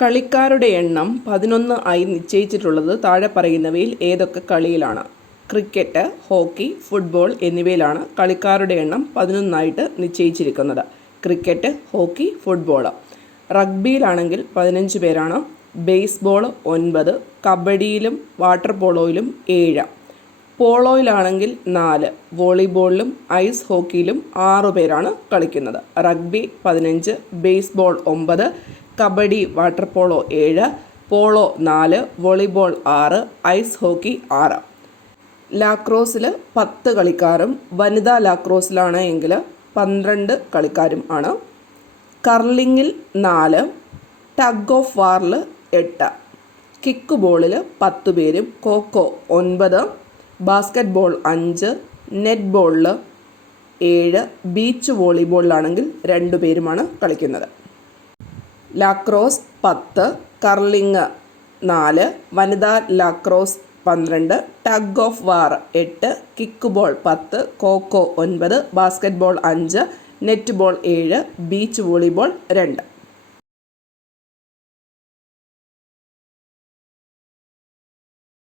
കളിക്കാരുടെ എണ്ണം 11 ആയി നിശ്ചയിച്ചിട്ടുള്ളത് താഴെ പറയുന്നവയിൽ ഏതൊക്കെ കളിയിലാണ്? ക്രിക്കറ്റ്, ഹോക്കി, ഫുട്ബോൾ എന്നിവയിലാണ് കളിക്കാരുടെ എണ്ണം 11 ആയിട്ട് നിശ്ചയിച്ചിരിക്കുന്നത്. Cricket, hockey, football. റഗ്ബിയിലാണെങ്കിൽ 15 പേരാണ്. ബേസ്ബോൾ 9, കബഡിയിലും വാട്ടർ പോളോയിലും 7, പോളോയിലാണെങ്കിൽ 4, വോളിബോളിലും ഐസ് ഹോക്കിയിലും 6 പേരാണ് കളിക്കുന്നത്. Rugby 15, baseball 9, kabaddi water polo 7, polo 4, volleyball 6, ice hockey 6. ലാക്രോസിൽ 10 കളിക്കാരും വനിതാ ലാക്രോസിലാണ് എങ്കിൽ 12 കളിക്കാരും ആണ്. കർലിങ്ങിൽ 4, ടഗ് ഓഫ് വാറിൽ 8, കിക്ക് ബോളിൽ 10 പേരും, കോക്കോ 9, ബാസ്കറ്റ് ബോൾ 5, നെറ്റ് ബോളിൽ 7, ബീച്ച് വോളിബോളിലാണെങ്കിൽ 2 പേരുമാണ് കളിക്കുന്നത്. ലാക്രോസ് 10, കർലിങ് 4, വനിതാ lacrosse 12, tug of war 8, kickball 10, കോക്കോ 9, basketball 5, netball 7, beach volleyball 2.